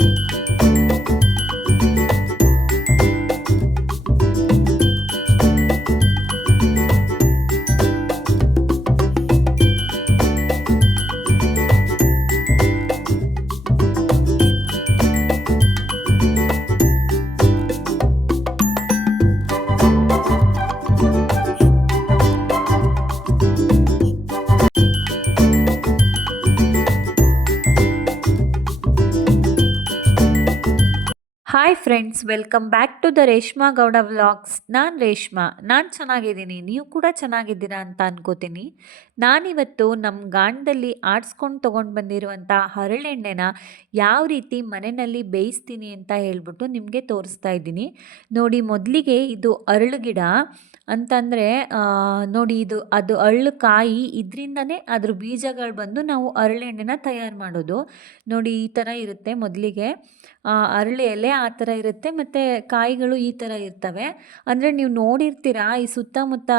you. Hi friends welcome back to the Reshma Gowda vlogs ನಾನು ರೇಷ್ಮಾ, ನಾನು ಚೆನ್ನಾಗಿದ್ದೀನಿ, ನೀವು ಕೂಡ ಚೆನ್ನಾಗಿದ್ದೀರಾ ಅಂತ ಅನ್ಕೋತೀನಿ. ನಾನಿವತ್ತು ನಮ್ಮ ಗಾಣದಲ್ಲಿ ಆಡಿಸ್ಕೊಂಡು ತೊಗೊಂಡು ಬಂದಿರುವಂಥ ಹರಳೆಣ್ಣೆನ ಯಾವ ರೀತಿ ಮನೆಯಲ್ಲಿ ಬೇಯಿಸ್ತೀನಿ ಅಂತ ಹೇಳ್ಬಿಟ್ಟು ನಿಮಗೆ ತೋರಿಸ್ತಾ ಇದ್ದೀನಿ. ನೋಡಿ ಮೊದಲಿಗೆ ಇದು ಅರಳು ಗಿಡ ಅಂತಂದರೆ ನೋಡಿ ಇದು, ಅದು ಅರಳು ಕಾಯಿ ಇದರಿಂದನೇ ಅದ್ರ ಬೀಜಗಳು ಬಂದು ನಾವು ಅರಳೆಣ್ಣೆನ ತಯಾರು ಮಾಡೋದು. ನೋಡಿ ಈ ಥರ ಇರುತ್ತೆ ಮೊದಲಿಗೆ. ಅರಳೆ ಎಲೆ ಆ ಥರ ಇರುತ್ತೆ ಮತ್ತು ಕಾಯಿಗಳು ಈ ಥರ ಇರ್ತವೆ. ಅಂದರೆ ನೀವು ನೋಡಿರ್ತೀರಾ, ಈ ಸುತ್ತಮುತ್ತ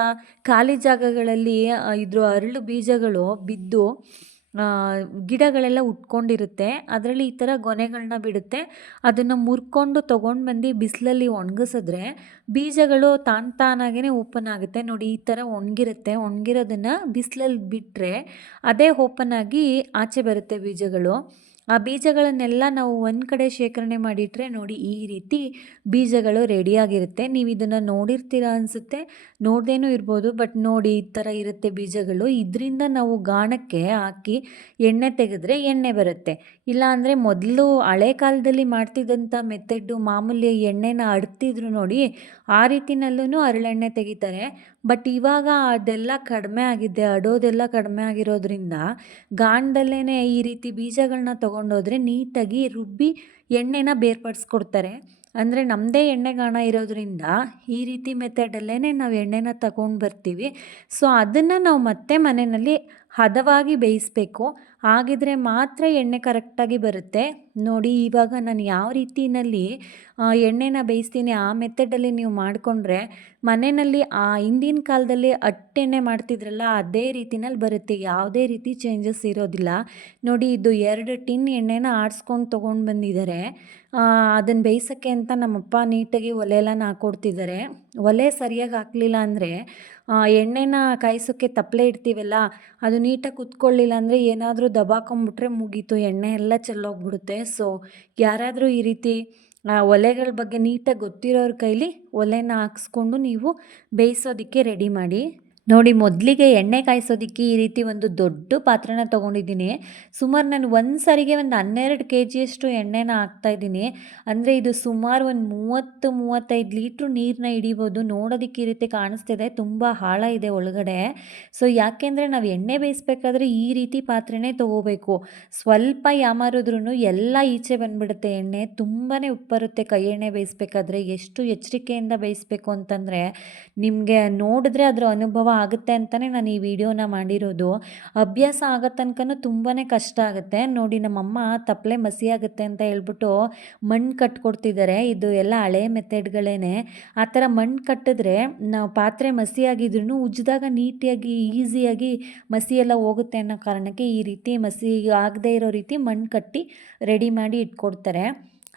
ಖಾಲಿ ಜಾಗಗಳಲ್ಲಿ ಇದ್ರ ಅರಳು ಬೀಜಗಳು ಬಿದ್ದು ಗಿಡಗಳೆಲ್ಲ ಉಟ್ಕೊಂಡಿರುತ್ತೆ. ಅದರಲ್ಲಿ ಈ ಥರ ಗೊನೆಗಳನ್ನ ಬಿಡುತ್ತೆ. ಅದನ್ನು ಮುರ್ಕೊಂಡು ತೊಗೊಂಡು ಬಂದು ಬಿಸಿಲಲ್ಲಿ ಒಣಗಿಸಿದ್ರೆ ಬೀಜಗಳು ತಾನ್ ತಾನಾಗೇ ಓಪನ್ ಆಗುತ್ತೆ. ನೋಡಿ, ಈ ಥರ ಒಣಗಿರುತ್ತೆ. ಒಣಗಿರೋದನ್ನು ಬಿಸಿಲಲ್ಲಿ ಬಿಟ್ಟರೆ ಅದೇ ಓಪನ್ ಆಗಿ ಆಚೆ ಬರುತ್ತೆ ಬೀಜಗಳು. ಆ ಬೀಜಗಳನ್ನೆಲ್ಲ ನಾವು ಒಂದು ಕಡೆ ಶೇಖರಣೆ ಮಾಡಿಟ್ರೆ ನೋಡಿ ಈ ರೀತಿ ಬೀಜಗಳು ರೆಡಿಯಾಗಿರುತ್ತೆ ನೀವು ಇದನ್ನು ನೋಡಿರ್ತೀರ ಅನಿಸುತ್ತೆ. ನೋಡ್ದೇನೂ ಇರ್ಬೋದು ಬಟ್ ನೋಡಿ ಈ ಥರ ಇರುತ್ತೆ ಬೀಜಗಳು. ಇದರಿಂದ ನಾವು ಗಾಣಕ್ಕೆ ಹಾಕಿ ಎಣ್ಣೆ ತೆಗೆದ್ರೆ ಎಣ್ಣೆ ಬರುತ್ತೆ. ಇಲ್ಲಾಂದರೆ ಮೊದಲು ಹಳೆ ಕಾಲದಲ್ಲಿ ಮಾಡ್ತಿದ್ದಂಥ ಮೆಥಡ್ಡು ಮಾಮೂಲಿ ಎಣ್ಣೆನ ಅಡ್ತಿದ್ರು ನೋಡಿ ಆ ರೀತಿನಲ್ಲೂ ಹರಳೆಣ್ಣೆ ತೆಗಿತಾರೆ. ಬಟ್ ಇವಾಗ ಅದೆಲ್ಲ ಕಡಿಮೆ ಆಗಿದೆ ಅಡೋದೆಲ್ಲ ಕಡಿಮೆ ಆಗಿರೋದ್ರಿಂದ ಗಾಣದಲ್ಲೇ ಈ ರೀತಿ ಬೀಜಗಳನ್ನ ತೊಗೊಂಡೋದ್ರೆ ನೀಟಾಗಿ ರುಬ್ಬಿ ಎಣ್ಣೆನ ಬೇರ್ಪಡಿಸ್ಕೊಡ್ತಾರೆ. ಅಂದರೆ ನಮ್ಮದೇ ಎಣ್ಣೆ ಗಾಣ ಇರೋದ್ರಿಂದ ಈ ರೀತಿ ಮೆಥಡಲ್ಲೇ ನಾವು ಎಣ್ಣೆನ ತಗೊಂಡು ಬರ್ತೀವಿ. ಸೊ ಅದನ್ನು ನಾವು ಮತ್ತೆ ಮನೆಯಲ್ಲಿ ಹದವಾಗಿ ಬೇಯಿಸಬೇಕು. ಹಾಗಿದ್ರೆ ಮಾತ್ರ ಎಣ್ಣೆ ಕರೆಕ್ಟಾಗಿ ಬರುತ್ತೆ. ನೋಡಿ, ಇವಾಗ ನಾನು ಯಾವ ರೀತಿಯಲ್ಲಿ ಎಣ್ಣೆನ ಬೇಯಿಸ್ತೀನಿ, ಆ ಮೆಥಡಲ್ಲಿ ನೀವು ಮಾಡಿಕೊಂಡ್ರೆ ಮನೆಯಲ್ಲಿ, ಆ, ಹಿಂದಿನ ಕಾಲದಲ್ಲಿ ಅಟ್ಟೆಣ್ಣೆ ಮಾಡ್ತಿದ್ರಲ್ಲ, ಅದೇ ರೀತಿನಲ್ಲಿ ಬರುತ್ತೆ. ಯಾವುದೇ ರೀತಿ ಚೇಂಜಸ್ ಇರೋದಿಲ್ಲ. ನೋಡಿ, ಇದು ಎರಡು ಟಿನ್ ಎಣ್ಣೆನ ಆಡಿಸ್ಕೊಂಡು ತೊಗೊಂಡು ಬಂದಿದ್ದಾರೆ. ಅದನ್ನು ಬೇಯಿಸೋಕ್ಕೆ ಅಂತ ನಮ್ಮಪ್ಪ ನೀಟಾಗಿ ಒಲೆಯೆಲ್ಲ ಹಾಕೊಡ್ತಿದ್ದಾರೆ. ಒಲೆ ಸರಿಯಾಗಿ ಹಾಕಲಿಲ್ಲ ಅಂದರೆ ಎಣ್ಣೆನ ಕಾಯಿಸೋಕ್ಕೆ ತಪ್ಪಲೆ ಇಡ್ತೀವಲ್ಲ, ಅದು ನೀಟಾಗಿ ಕುತ್ಕೊಳ್ಳಿಲ್ಲ ಅಂದರೆ ಏನಾದರೂ ದಬಾಕೊಂಬಿಟ್ರೆ ಮುಗೀತು, ಎಣ್ಣೆ ಎಲ್ಲ ಚೆಲ್ಲೋಗ್ಬಿಡುತ್ತೆ. ಸೊ ಯಾರಾದರೂ ಈ ರೀತಿ ಒಲೆಗಳ ಬಗ್ಗೆ ನೀಟಾಗಿ ಗೊತ್ತಿರೋರ ಕೈಲಿ ಒಲೆನ ಹಾಕ್ಸ್ಕೊಂಡು ನೀವು ಬೇಯಿಸೋದಕ್ಕೆ ರೆಡಿ ಮಾಡಿ. ನೋಡಿ, ಮೊದಲಿಗೆ ಎಣ್ಣೆ ಕಾಯಿಸೋದಕ್ಕೆ ಈ ರೀತಿ ಒಂದು ದೊಡ್ಡ ಪಾತ್ರೆನ ತೊಗೊಂಡಿದ್ದೀನಿ. ಸುಮಾರು ನಾನು ಒಂದು ಸಾರಿಗೆ ಒಂದು ಹನ್ನೆರಡು ಕೆ ಜಿಯಷ್ಟು ಎಣ್ಣೆನ ಹಾಕ್ತಾಯಿದ್ದೀನಿ ಅಂದರೆ ಇದು ಸುಮಾರು ಒಂದು ಮೂವತ್ತು, ಮೂವತ್ತೈದು ಲೀಟ್ರ್ ನೀರನ್ನ ಹಿಡಿಬೋದು. ನೋಡೋದಕ್ಕೆ ಈ ರೀತಿ ಕಾಣಿಸ್ತಿದೆ. ತುಂಬ ಆಳ ಇದೆ ಒಳಗಡೆ. ಸೊ, ಯಾಕೆಂದರೆ ನಾವು ಎಣ್ಣೆ ಬೇಯಿಸ್ಬೇಕಾದ್ರೆ ಈ ರೀತಿ ಪಾತ್ರೆನೇ ತೊಗೋಬೇಕು. ಸ್ವಲ್ಪ ಯಾಮಾರಿದ್ರೂ ಎಲ್ಲ ಈಚೆ ಬಂದುಬಿಡುತ್ತೆ ಎಣ್ಣೆ. ತುಂಬಾ ಉಪ್ಪರುತ್ತೆ ಕೈ ಎಣ್ಣೆ ಬೇಯಿಸ್ಬೇಕಾದ್ರೆ. ಎಷ್ಟು ಎಚ್ಚರಿಕೆಯಿಂದ ಬೇಯಿಸ್ಬೇಕು ಅಂತಂದರೆ ನಿಮಗೆ ನೋಡಿದ್ರೆ ಅದರ ಅನುಭವ ಆಗುತ್ತೆ ಅಂತಲೇ ನಾನು ಈ ವಿಡಿಯೋನ ಮಾಡಿರೋದು. ಅಭ್ಯಾಸ ಆಗೋ ತನಕನೂ ತುಂಬಾ ಕಷ್ಟ ಆಗುತ್ತೆ. ನೋಡಿ ನಮ್ಮಮ್ಮ ತಪ್ಪಲೆ ಮಸಿ ಆಗುತ್ತೆ ಅಂತ ಹೇಳ್ಬಿಟ್ಟು ಮಣ್ಣು ಕಟ್ಕೊಡ್ತಿದ್ದಾರೆ. ಇದು ಎಲ್ಲ ಹಳೆ ಮೆಥಡ್ಗಳೇ ಆ ಥರ ಮಣ್ಣು ಕಟ್ಟಿದ್ರೆ ನಾವು ಪಾತ್ರೆ ಮಸಿ ಆಗಿದ್ರು ಉಜ್ಜಿದಾಗ ನೀಟಿಯಾಗಿ, ಈಸಿಯಾಗಿ ಮಸಿ ಎಲ್ಲ ಹೋಗುತ್ತೆ ಅನ್ನೋ ಕಾರಣಕ್ಕೆ ಈ ರೀತಿ ಮಸಿ ಆಗದೇ ಇರೋ ರೀತಿ ಮಣ್ಣು ಕಟ್ಟಿ ರೆಡಿ ಮಾಡಿ ಇಟ್ಕೊಡ್ತಾರೆ.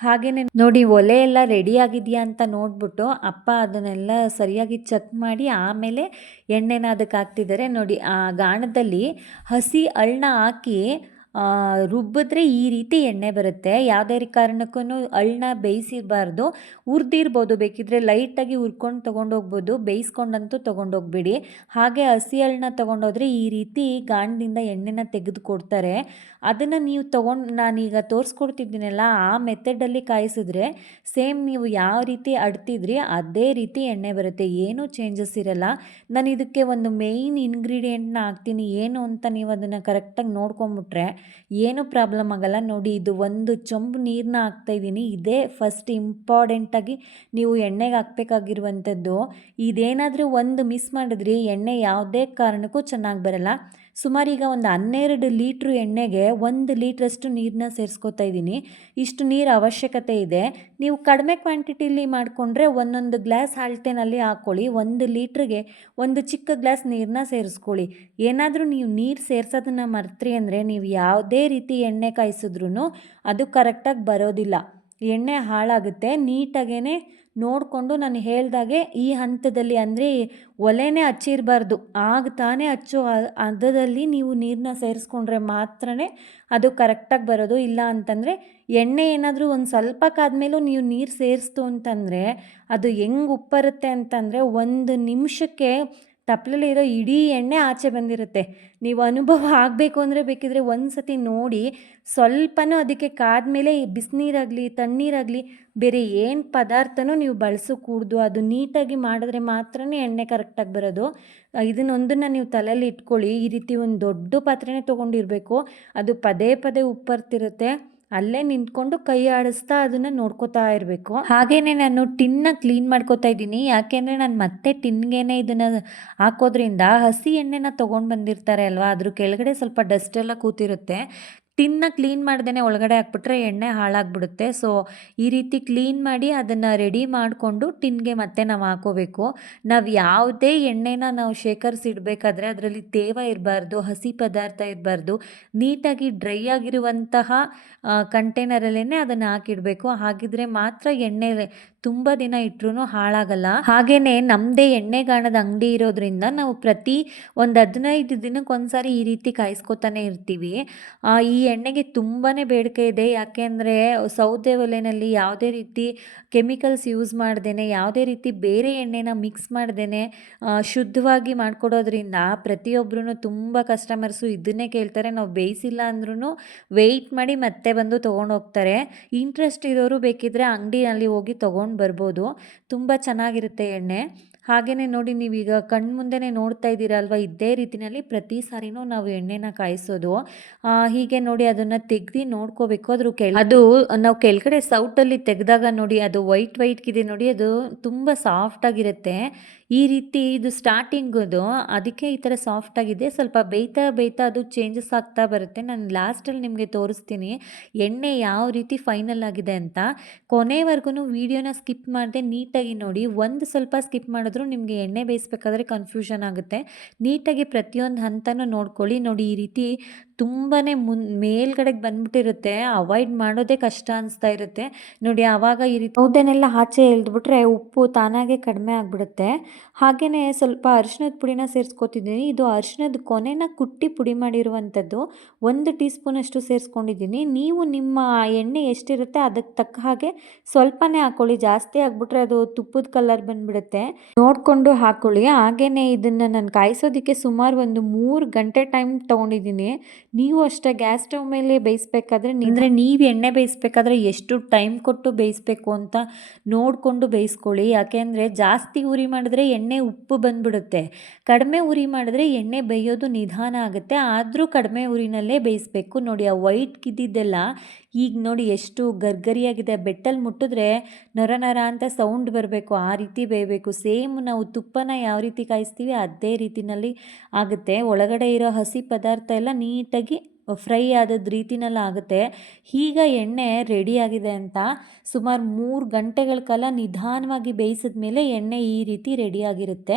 ಹಾಗೆಯೇ ನೋಡಿ ಒಲೆ ಎಲ್ಲ ರೆಡಿ ಆಗಿದೆಯಾ ಅಂತ ನೋಡಿಬಿಟ್ಟು ಅಪ್ಪ ಅದನ್ನೆಲ್ಲ ಸರಿಯಾಗಿ ಚೆಕ್ ಮಾಡಿ ಆಮೇಲೆ ಎಣ್ಣೆನ ಅದಕ್ಕೆ ಹಾಕ್ತಿದ್ದಾರೆ. ನೋಡಿ ಆ ಗಾಣದಲ್ಲಿ ಹಸಿ ಅಳ್ಳ ಹಾಕಿ ರುಬ್ಬಿದ್ರೆ ಈ ರೀತಿ ಎಣ್ಣೆ ಬರುತ್ತೆ. ಯಾವುದೇ ಕಾರಣಕ್ಕೂ ಅಳ್ಳನ್ನ ಬೇಯಿಸಿರಬಾರ್ದು. ಹುರಿದಿರ್ಬೋದು ಬೇಕಿದ್ರೆ ಲೈಟಾಗಿ ಹುರ್ಕೊಂಡು ತೊಗೊಂಡೋಗ್ಬೋದು. ಬೇಯಿಸ್ಕೊಂಡಂತೂ ತೊಗೊಂಡೋಗ್ಬಿಡಿ. ಹಾಗೆ ಹಸಿ ಅಳ್ಳನ್ನ ತೊಗೊಂಡೋದ್ರೆ ಈ ರೀತಿ ಗಾಣದಿಂದ ಎಣ್ಣೆನ ತೆಗೆದು ಕೊಡ್ತಾರೆ ಅದನ್ನು ನೀವು ತೊಗೊಂಡು, ನಾನೀಗ ತೋರಿಸ್ಕೊಡ್ತಿದ್ದೀನಲ್ಲ, ಆ ಮೆಥಡಲ್ಲಿ ಕಾಯಿಸಿದ್ರೆ ಸೇಮ್ ನೀವು ಯಾವ ರೀತಿ ಅಡ್ತಿದ್ರಿ, ಅದೇ ರೀತಿ ಎಣ್ಣೆ ಬರುತ್ತೆ. ಏನೂ ಚೇಂಜಸ್ ಇರಲ್ಲ. ನಾನು ಇದಕ್ಕೆ ಒಂದು ಮೇಯ್ನ್ ಇಂಗ್ರೀಡಿಯೆಂಟ್ನ ಹಾಕ್ತೀನಿ. ಏನು ಅಂತ ನೀವು ಅದನ್ನು ಕರೆಕ್ಟಾಗಿ ನೋಡ್ಕೊಂಬಿಟ್ರೆ ಏನೂ ಪ್ರಾಬ್ಲಮ್ ಆಗಲ್ಲ. ನೋಡಿ, ಇದು ಒಂದು ಚೊಂಬು ನೀರನ್ನ ಹಾಕ್ತಾಯಿದ್ದೀನಿ ಇದೇ ಫಸ್ಟ್ ಇಂಪಾರ್ಟೆಂಟಾಗಿ ನೀವು ಎಣ್ಣೆಗೆ ಹಾಕ್ಬೇಕಾಗಿರುವಂಥದ್ದು. ಇದೇನಾದರೂ ಒಂದು ಮಿಸ್ ಮಾಡಿದ್ರಿ, ಎಣ್ಣೆ ಯಾವುದೇ ಕಾರಣಕ್ಕೂ ಚೆನ್ನಾಗಿ ಬರಲ್ಲ. ಸುಮಾರು ಈಗ ಒಂದು ಹನ್ನೆರಡು ಲೀಟ್ರ್ ಎಣ್ಣೆಗೆ ಒಂದು ಲೀಟ್ರಷ್ಟು ನೀರನ್ನ ಸೇರಿಸ್ಕೊತಾ ಇದ್ದೀನಿ ಇಷ್ಟು ನೀರು ಅವಶ್ಯಕತೆ ಇದೆ. ನೀವು ಕಡಿಮೆ ಕ್ವಾಂಟಿಟಿಲಿ ಮಾಡಿಕೊಂಡ್ರೆ ಒಂದೊಂದು ಗ್ಲಾಸ್ ಅಳತೆನಲ್ಲಿ ಹಾಕ್ಕೊಳ್ಳಿ ಒಂದು ಲೀಟ್ರಿಗೆ ಒಂದು ಚಿಕ್ಕ ಗ್ಲಾಸ್ ನೀರನ್ನ ಸೇರಿಸ್ಕೊಳ್ಳಿ. ಏನಾದರೂ ನೀವು ನೀರು ಸೇರ್ಸೋದನ್ನು ಮರ್ತ್ರಿ ಅಂದರೆ ನೀವು ಯಾವುದೇ ರೀತಿ ಎಣ್ಣೆ ಕಾಯಿಸಿದ್ರೂ ಅದು ಕರೆಕ್ಟಾಗಿ ಬರೋದಿಲ್ಲ. ಎಣ್ಣೆ ಹಾಳಾಗುತ್ತೆ. ನೀಟಾಗೇ ನೋಡಿಕೊಂಡು ನಾನು ಹೇಳ್ದಾಗೆ ಈ ಹಂತದಲ್ಲಿ ಅಂದರೆ ಒಲೆನೇ ಹಚ್ಚಿರಬಾರ್ದು. ಆಗ ತಾನೇ ಹಚ್ಚೋ ಅದದಲ್ಲಿ ನೀವು ನೀರನ್ನ ಸೇರಿಸ್ಕೊಂಡ್ರೆ ಮಾತ್ರನೇ ಅದು ಕರೆಕ್ಟಾಗಿ ಬರೋದು. ಇಲ್ಲ ಅಂತಂದರೆ ಎಣ್ಣೆ ಏನಾದರೂ ಒಂದು ಸ್ವಲ್ಪ ಕಾದ್ಮೇಲೂ ನೀವು ನೀರು ಸೇರಿಸ್ತು ಅಂತಂದರೆ ಅದು ಹೆಂಗೆ ಉಪ್ಪರುತ್ತೆ ಅಂತಂದರೆ ಒಂದು ನಿಮಿಷಕ್ಕೆ ತಪ್ಪಲಲ್ಲಿರೋ ಇಡೀ ಎಣ್ಣೆ ಆಚೆ ಬಂದಿರುತ್ತೆ. ನೀವು ಅನುಭವ ಆಗಬೇಕು ಅಂದರೆ ಬೇಕಿದ್ರೆ ಒಂದು ಸತಿ ನೋಡಿ, ಸ್ವಲ್ಪನೂ ಅದಕ್ಕೆ ಕಾದ್ಮೇಲೆ ಬಿಸಿನೀರಾಗಲಿ, ತಣ್ಣೀರಾಗಲಿ, ಬೇರೆ ಏನು ಪದಾರ್ಥನೂ ನೀವು ಬಳಸೋಕೂಡ್ದು, ಅದು ನೀಟಾಗಿ ಮಾಡಿದ್ರೆ ಮಾತ್ರನೇ ಎಣ್ಣೆ ಕರೆಕ್ಟಾಗಿ ಬರೋದು. ಇದನ್ನೊಂದನ್ನು ನೀವು ತಲೆಯಲ್ಲಿ ಇಟ್ಕೊಳ್ಳಿ. ಈ ರೀತಿ ಒಂದು ದೊಡ್ಡ ಪಾತ್ರೆನೇ ತೊಗೊಂಡಿರಬೇಕು. ಅದು ಪದೇ ಪದೇ ಉಪ್ಪರ್ತಿರುತ್ತೆ. ಅಲ್ಲೇ ನಿಂತ್ಕೊಂಡು ಕೈ ಆಡಿಸ್ತಾ ಅದನ್ನು ನೋಡ್ಕೋತಾ ಇರಬೇಕು. ಹಾಗೇನೆ ನಾನು ಟಿನ್ನ ಕ್ಲೀನ್ ಮಾಡ್ಕೋತಾ ಇದ್ದೀನಿ. ಯಾಕೆಂದರೆ ನಾನು ಮತ್ತೆ ಟಿನ್ಗೇನೆ ಇದನ್ನು ಹಾಕೋದ್ರಿಂದ ಹಸಿ ಎಣ್ಣೆನ ತೊಗೊಂಡು ಬಂದಿರ್ತಾರೆ ಅಲ್ವಾ? ಅದ್ರ ಕೆಳಗಡೆ ಸ್ವಲ್ಪ ಡಸ್ಟ್ ಎಲ್ಲ ಕೂತಿರುತ್ತೆ. ಟಿನ್ನ ಕ್ಲೀನ್ ಮಾಡ್ದೇ ಒಳಗಡೆ ಹಾಕ್ಬಿಟ್ರೆ ಎಣ್ಣೆ ಹಾಳಾಗ್ಬಿಡುತ್ತೆ. ಸೊ ಈ ರೀತಿ ಕ್ಲೀನ್ ಮಾಡಿ ಅದನ್ನು ರೆಡಿ ಮಾಡಿಕೊಂಡು ಟಿನ್ಗೆ ಮತ್ತೆ ನಾವು ಹಾಕೋಬೇಕು. ನಾವು ಯಾವುದೇ ಎಣ್ಣೆನ ನಾವು ಶೇಖರಿಸಿಡಬೇಕಾದ್ರೆ ಅದರಲ್ಲಿ ತೇವ ಇರಬಾರ್ದು, ಹಸಿ ಪದಾರ್ಥ ಇರಬಾರ್ದು, ನೀಟಾಗಿ ಡ್ರೈ ಆಗಿರುವಂತಹ ಕಂಟೈನರಲ್ಲೇ ಅದನ್ನು ಹಾಕಿಡಬೇಕು. ಹಾಗಿದ್ರೆ ಮಾತ್ರ ಎಣ್ಣೆ ತುಂಬ ದಿನ ಇಟ್ಟರೂ ಹಾಳಾಗಲ್ಲ. ಹಾಗೇನೆ ನಮ್ಮದೇ ಎಣ್ಣೆಗಾಣದ ಅಂಗಡಿ ಇರೋದ್ರಿಂದ ನಾವು ಪ್ರತಿ ಒಂದು ಹದಿನೈದು ದಿನಕ್ಕೆ ಒಂದ್ಸಾರಿ ಈ ರೀತಿ ಕಾಯಿಸ್ಕೊತಾನೆ ಇರ್ತೀವಿ. ಈ ಎಣ್ಣೆಗೆ ತುಂಬಾ ಬೇಡಿಕೆ ಇದೆ. ಯಾಕೆಂದರೆ ಸೌದೆ ಒಲೆಯಲ್ಲಿ ಯಾವುದೇ ರೀತಿ ಕೆಮಿಕಲ್ಸ್ ಯೂಸ್ ಮಾಡ್ದೇನೆ, ಯಾವುದೇ ರೀತಿ ಬೇರೆ ಎಣ್ಣೆನ ಮಿಕ್ಸ್ ಮಾಡ್ದೇನೆ ಶುದ್ಧವಾಗಿ ಮಾಡಿಕೊಡೋದ್ರಿಂದ ಪ್ರತಿಯೊಬ್ಬರೂ ತುಂಬ ಕಸ್ಟಮರ್ಸು ಇದನ್ನೇ ಕೇಳ್ತಾರೆ. ನಾವು ಬೇಯಿಸಿಲ್ಲ ಅಂದ್ರೂ ವೆಯ್ಟ್ ಮಾಡಿ ಮತ್ತೆ ಬಂದು ತೊಗೊಂಡು ಹೋಗ್ತಾರೆ ಇಂಟ್ರೆಸ್ಟ್ ಇರೋರು ಬೇಕಿದ್ರೆ ಅಂಗಡಿಯಲ್ಲಿ ಹೋಗಿ ತೊಗೊಂಡು ಬರ್ಬೋದು. ತುಂಬ ಚೆನ್ನಾಗಿರುತ್ತೆ ಎಣ್ಣೆ. ಹಾಗೇ ನೋಡಿ ನೀವೀಗ ಕಣ್ಣು ಮುಂದೆನೇ ನೋಡ್ತಾ ಇದ್ದೀರಾ ಅಲ್ವಾ ಇದೇ ರೀತಿಯಲ್ಲಿ ಪ್ರತಿ ಸಾರಿನೂ ನಾವು ಎಣ್ಣೆನ ಕಾಯಿಸೋದು. ಹೀಗೆ ನೋಡಿ ಅದನ್ನು ತೆಗ್ದು ನೋಡ್ಕೋಬೇಕು. ಅದ್ರ ಕೆಳ ಅದು ನಾವು ಕೆಳಗಡೆ ಸೌಟಲ್ಲಿ ತೆಗೆದಾಗ ನೋಡಿ ಅದು ವೈಟ್ ವೈಟ್ಗಿದೆ ನೋಡಿ ಅದು ತುಂಬ ಸಾಫ್ಟಾಗಿರುತ್ತೆ ಈ ರೀತಿ ಇದು ಸ್ಟಾರ್ಟಿಂಗದು ಅದಕ್ಕೆ ಈ ಥರ ಸಾಫ್ಟಾಗಿದೆ ಸ್ವಲ್ಪ ಬೇಯ್ತಾ ಬೇಯ್ತಾ ಅದು ಚೇಂಜಸ್ ಆಗ್ತಾ ಬರುತ್ತೆ. ನಾನು ಲಾಸ್ಟಲ್ಲಿ ನಿಮಗೆ ತೋರಿಸ್ತೀನಿ, ಎಣ್ಣೆ ಯಾವ ರೀತಿ ಫೈನಲ್ ಆಗಿದೆ ಅಂತ. ಕೊನೆವರೆಗೂ ವೀಡಿಯೋನ ಸ್ಕಿಪ್ ಮಾಡದೆ ನೀಟಾಗಿ ನೋಡಿ. ಒಂದು ಸ್ವಲ್ಪ ಸ್ಕಿಪ್ ಮಾಡಿದ್ರೂ ನಿಮಗೆ ಎಣ್ಣೆ ಬೇಯಿಸ್ಬೇಕಾದ್ರೆ ಕನ್ಫ್ಯೂಷನ್ ಆಗುತ್ತೆ. ನೀಟಾಗಿ ಪ್ರತಿಯೊಂದು ಹಂತನೂ ನೋಡ್ಕೊಳ್ಳಿ. ನೋಡಿ ಈ ರೀತಿ ತುಂಬಾ ಮುನ್, ಮೇಲ್ಗಡೆಗೆ ಬಂದ್ಬಿಟ್ಟಿರುತ್ತೆ. ಅವಾಯ್ಡ್ ಮಾಡೋದೇ ಕಷ್ಟ ಅನಿಸ್ತಾ ಇರುತ್ತೆ. ನೋಡಿ, ಆವಾಗ ಈ ರೀತಿ ಸೌದೆನೆಲ್ಲ ಆಚೆ ಎಳೆದ್ಬಿಟ್ರೆ ಉಪ್ಪು ತಾನಾಗೆ ಕಡಿಮೆ ಆಗಿಬಿಡುತ್ತೆ. ಹಾಗೆಯೇ ಸ್ವಲ್ಪ ಅರಿಶಿನದ ಪುಡಿನ ಸೇರಿಸ್ಕೊತಿದ್ದೀನಿ. ಇದು ಅರಿಶಿನದ ಕೊನೆನ ಕುಟ್ಟಿ ಪುಡಿ ಮಾಡಿರುವಂಥದ್ದು. ಒಂದು ಟೀ ಸ್ಪೂನಷ್ಟು ಸೇರಿಸ್ಕೊಂಡಿದ್ದೀನಿ. ನೀವು ನಿಮ್ಮ ಎಣ್ಣೆ ಎಷ್ಟಿರುತ್ತೆ ಅದಕ್ಕೆ ತಕ್ಕ ಹಾಗೆ ಸ್ವಲ್ಪನೇ ಹಾಕ್ಕೊಳ್ಳಿ ಜಾಸ್ತಿ ಆಗಿಬಿಟ್ರೆ ಅದು ತುಪ್ಪದ ಕಲರ್ ಬಂದ್ಬಿಡುತ್ತೆ. ನೋಡಿಕೊಂಡು ಹಾಕ್ಕೊಳ್ಳಿ ಹಾಗೆಯೇ ಇದನ್ನು ನಾನು ಕಾಯಿಸೋದಕ್ಕೆ ಸುಮಾರು ಒಂದು ಮೂರು ಗಂಟೆ ಟೈಮ್ ತೊಗೊಂಡಿದ್ದೀನಿ. ನೀವು ಅಷ್ಟೇ ಗ್ಯಾಸ್ ಸ್ಟವ್ ಮೇಲೆ ಬೇಯಿಸ್ಬೇಕಾದ್ರೆ ಅಂದರೆ ನೀವು ಎಣ್ಣೆ ಬೇಯಿಸ್ಬೇಕಾದ್ರೆ ಎಷ್ಟು ಟೈಮ್ ಕೊಟ್ಟು ಬೇಯಿಸ್ಬೇಕು ಅಂತ ನೋಡಿಕೊಂಡು ಬೇಯಿಸ್ಕೊಳ್ಳಿ. ಯಾಕೆಂದರೆ ಜಾಸ್ತಿ ಉರಿ ಮಾಡಿದ್ರೆ ಎಣ್ಣೆ ಉಪ್ಪು ಬಂದ್ಬಿಡುತ್ತೆ. ಕಡಿಮೆ ಉರಿ ಮಾಡಿದ್ರೆ ಎಣ್ಣೆ ಬೇಯೋದು ನಿಧಾನ ಆಗುತ್ತೆ. ಆದರೂ ಕಡಿಮೆ ಉರಿನಲ್ಲೇ ಬೇಯಿಸ್ಬೇಕು. ನೋಡಿ ಆ ವೈಟ್ ಕಿದ್ದಿದ್ದೆಲ್ಲ ಈಗ ನೋಡಿ ಎಷ್ಟು ಗರ್ಗರಿಯಾಗಿದೆ. ಬೆಟ್ಟಲ್ಲಿ ಮುಟ್ಟಿದ್ರೆ ನರ ನರ ಅಂತ ಸೌಂಡ್ ಬರಬೇಕು. ಆ ರೀತಿ ಬೇಯಬೇಕು. ಸೇಮ್ ನಾವು ತುಪ್ಪನ ಯಾವ ರೀತಿ ಕಾಯಿಸ್ತೀವಿ, ಅದೇ ರೀತಿನಲ್ಲಿ ಆಗುತ್ತೆ. ಒಳಗಡೆ ಇರೋ ಹಸಿ ಪದಾರ್ಥ ಎಲ್ಲ ನೀಟಾಗಿ ಹಾಗಾಗಿ ಫ್ರೈ ಆದದ ರೀತಿನಲ್ಲಿ ಆಗುತ್ತೆ. ಈಗ ಎಣ್ಣೆ ರೆಡಿಯಾಗಿದೆ ಅಂತ ಸುಮಾರು ಮೂರು ಗಂಟೆಗಳ ಕಾಲ ನಿಧಾನವಾಗಿ ಬೇಯಿಸಿದ ಮೇಲೆ ಎಣ್ಣೆ ಈ ರೀತಿ ರೆಡಿಯಾಗಿರುತ್ತೆ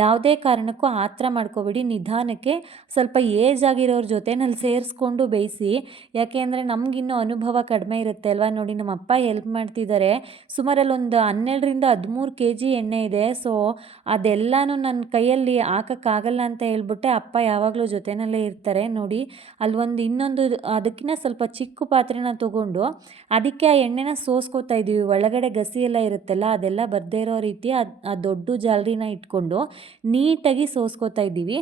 ಯಾವುದೇ ಕಾರಣಕ್ಕೂ ಆತ್ರ ಮಾಡ್ಕೋಬೇಡಿ. ನಿಧಾನಕ್ಕೆ ಸ್ವಲ್ಪ ಏಜ್ ಆಗಿರೋರ ಜೊತೆನಲ್ಲಿ ಸೇರಿಸ್ಕೊಂಡು ಬೇಯಿಸಿ. ಯಾಕೆ ಅಂದರೆ ನಮಗಿನ್ನೂ ಅನುಭವ ಕಡಿಮೆ ಇರುತ್ತೆ ಅಲ್ವಾ? ನೋಡಿ, ನಮ್ಮ ಅಪ್ಪ ಹೆಲ್ಪ್ ಮಾಡ್ತಿದ್ದಾರೆ. ಸುಮಾರಲ್ಲಿ ಒಂದು ಹನ್ನೆರಡರಿಂದ ಹದಿಮೂರು ಕೆ ಜಿ ಎಣ್ಣೆ ಇದೆ. ಸೊ ಅದೆಲ್ಲನೂ ನನ್ನ ಕೈಯಲ್ಲಿ ಹಾಕೋಕ್ಕಾಗಲ್ಲ ಅಂತ ಹೇಳ್ಬಿಟ್ಟೆ. ಅಪ್ಪ ಯಾವಾಗಲೂ ಜೊತೆಯಲ್ಲೇ ಇರ್ತಾರೆ. ನೋಡಿ ಅಲ್ಲಿ ಒಂದು ಇನ್ನೊಂದು ಅದಕ್ಕಿಂತ ಸ್ವಲ್ಪ ಚಿಕ್ಕ ಪಾತ್ರೆನ ತೊಗೊಂಡು ಅದಕ್ಕೆ ಆ ಎಣ್ಣೆನ ಸೋಸ್ಕೋತಾ ಇದ್ದೀವಿ. ಒಳಗಡೆ ಗಸಿ ಎಲ್ಲ ಇರುತ್ತಲ್ಲ, ಅದೆಲ್ಲ ಬರದೇ ಇರೋ ರೀತಿ ಆ ದೊಡ್ಡ ಜಾಲರಿನ ಇಟ್ಕೊಂಡು ನೀಟಾಗಿ ಸೋಸ್ಕೋತಾ ಇದ್ದೀವಿ.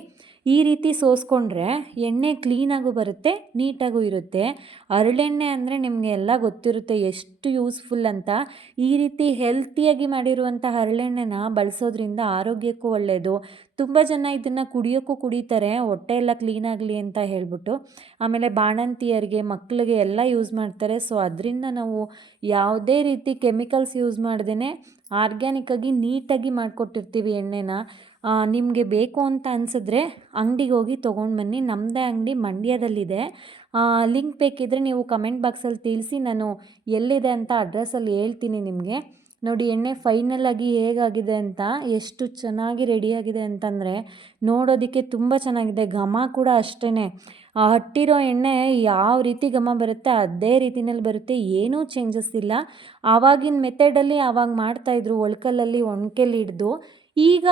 ಈ ರೀತಿ ಸೋಸ್ಕೊಂಡ್ರೆ ಎಣ್ಣೆ ಕ್ಲೀನಾಗೂ ಬರುತ್ತೆ, ನೀಟಾಗೂ ಇರುತ್ತೆ. ಹರಳೆಣ್ಣೆ ಅಂದರೆ ನಿಮಗೆ ಎಲ್ಲ ಗೊತ್ತಿರುತ್ತೆ ಎಷ್ಟು ಯೂಸ್ಫುಲ್ ಅಂತ. ಈ ರೀತಿ ಹೆಲ್ತಿಯಾಗಿ ಮಾಡಿರುವಂಥ ಹರಳೆಣ್ಣೆನ ಬಳಸೋದ್ರಿಂದ ಆರೋಗ್ಯಕ್ಕೂ ಒಳ್ಳೆಯದು ತುಂಬ ಜನ ಇದನ್ನು ಕುಡಿಯೋಕ್ಕೂ ಕುಡಿತಾರೆ, ಹೊಟ್ಟೆ ಎಲ್ಲ ಕ್ಲೀನಾಗಲಿ ಅಂತ ಹೇಳ್ಬಿಟ್ಟು. ಆಮೇಲೆ ಬಾಣಂತಿಯರಿಗೆ ಮಕ್ಕಳಿಗೆ ಎಲ್ಲ ಯೂಸ್ ಮಾಡ್ತಾರೆ. ಸೊ, ಅದರಿಂದ ನಾವು ಯಾವುದೇ ರೀತಿ ಕೆಮಿಕಲ್ಸ್ ಯೂಸ್ ಮಾಡ್ದೇ ಆರ್ಗ್ಯಾನಿಕ್ಕಾಗಿ ನೀಟಾಗಿ ಮಾಡಿಕೊಟ್ಟಿರ್ತೀವಿ ಎಣ್ಣೆನ. ನಿಮಗೆ ಬೇಕು ಅಂತ ಅನಿಸಿದ್ರೆ ಅಂಗಡಿಗೆ ಹೋಗಿ ತೊಗೊಂಡು ಬನ್ನಿ. ನಮ್ಮದೇ ಅಂಗಡಿ ಮಂಡ್ಯದಲ್ಲಿದೆ. ಲಿಂಕ್ ಬೇಕಿದ್ದರೆ ನೀವು ಕಮೆಂಟ್ ಬಾಕ್ಸಲ್ಲಿ ತಿಳಿಸಿ ನಾನು ಎಲ್ಲಿದೆ ಅಂತ ಅಡ್ರೆಸ್ಸಲ್ಲಿ ಹೇಳ್ತೀನಿ ನಿಮಗೆ. ನೋಡಿ, ಎಣ್ಣೆ ಫೈನಲ್ ಆಗಿ ಹೇಗಾಗಿದೆ ಅಂತ, ಎಷ್ಟು ಚೆನ್ನಾಗಿ ರೆಡಿಯಾಗಿದೆ ಅಂತಂದರೆ ನೋಡೋದಕ್ಕೆ ತುಂಬ ಚೆನ್ನಾಗಿದೆ. ಘಮ ಕೂಡ ಅಷ್ಟೇ ಹಟ್ಟಿರೋ ಎಣ್ಣೆ ಯಾವ ರೀತಿ ಘಮ ಬರುತ್ತೆ, ಅದೇ ರೀತಿನಲ್ಲಿ ಬರುತ್ತೆ, ಏನೂ ಚೇಂಜಸ್ ಇಲ್ಲ. ಆವಾಗಿನ ಮೆಥಡಲ್ಲಿ ಆವಾಗ ಮಾಡ್ತಾಯಿದ್ರು ಒಳ್ಕಲ್ಲಲ್ಲಿ ಒಣಕೆಲಿ ಹಿಡ್ದು. ಈಗ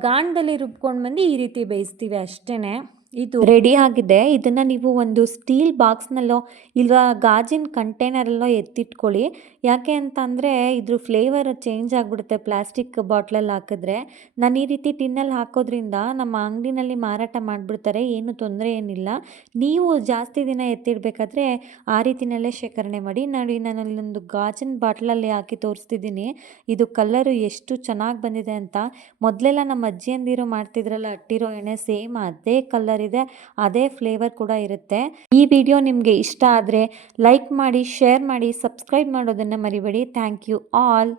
ಗಾಣದಲ್ಲಿ ರುಬ್ಕೊಂಡು ಬಂದು ಈ ರೀತಿ ಬೇಯಿಸ್ತೀವಿ ಅಷ್ಟೇ ಇದು ರೆಡಿ ಆಗಿದೆ. ಇದನ್ನು ನೀವು ಒಂದು ಸ್ಟೀಲ್ ಬಾಕ್ಸ್ನಲ್ಲೋ ಇಲ್ಲ ಗಾಜಿನ ಕಂಟೈನರಲ್ಲೋ ಎತ್ತಿಟ್ಕೊಳ್ಳಿ. ಯಾಕೆ ಅಂತ ಅಂದರೆ ಇದ್ರ ಫ್ಲೇವರ್ ಚೇಂಜ್ ಆಗಿಬಿಡುತ್ತೆ ಪ್ಲಾಸ್ಟಿಕ್ ಬಾಟ್ಲಲ್ಲಿ ಹಾಕಿದ್ರೆ. ನಾನು ಈ ರೀತಿ ಟಿನ್ನಲ್ಲಿ ಹಾಕೋದ್ರಿಂದ ನಮ್ಮ ಅಂಗಡಿನಲ್ಲಿ ಮಾರಾಟ ಮಾಡಿಬಿಡ್ತಾರೆ, ಏನು ತೊಂದರೆ ಏನಿಲ್ಲ. ನೀವು ಜಾಸ್ತಿ ದಿನ ಎತ್ತಿಡಬೇಕಾದ್ರೆ ಆ ರೀತಿನಲ್ಲೇ ಶೇಖರಣೆ ಮಾಡಿ. ನೋಡಿ ನಾನು ಅಲ್ಲೊಂದು ಗಾಜಿನ ಬಾಟ್ಲಲ್ಲಿ ಹಾಕಿ ತೋರಿಸ್ತಿದ್ದೀನಿ. ಇದು ಕಲ್ಲರು ಎಷ್ಟು ಚೆನ್ನಾಗಿ ಬಂದಿದೆ ಅಂತ. ಮೊದಲೆಲ್ಲ ನಮ್ಮ ಅಜ್ಜಿಯಂದಿರು ಮಾಡ್ತಿದ್ರಲ್ಲ, ಅಟ್ಟಿರೋ ಎಣ್ಣೆ ಸೇಮ್ ಅದೇ ಕಲರ್ ಇದೆ, ಅದೇ ಫ್ಲೇವರ್ ಕೂಡ ಇರುತ್ತೆ. ಈ ವಿಡಿಯೋ ನಿಮಗೆ ಇಷ್ಟ ಆದರೆ ಲೈಕ್ ಮಾಡಿ ಶೇರ್ ಮಾಡಿ ಸಬ್ಸ್ಕ್ರೈಬ್ ಮಾಡೋದನ್ನು ಮರಿಬೇಡಿ. Thank you all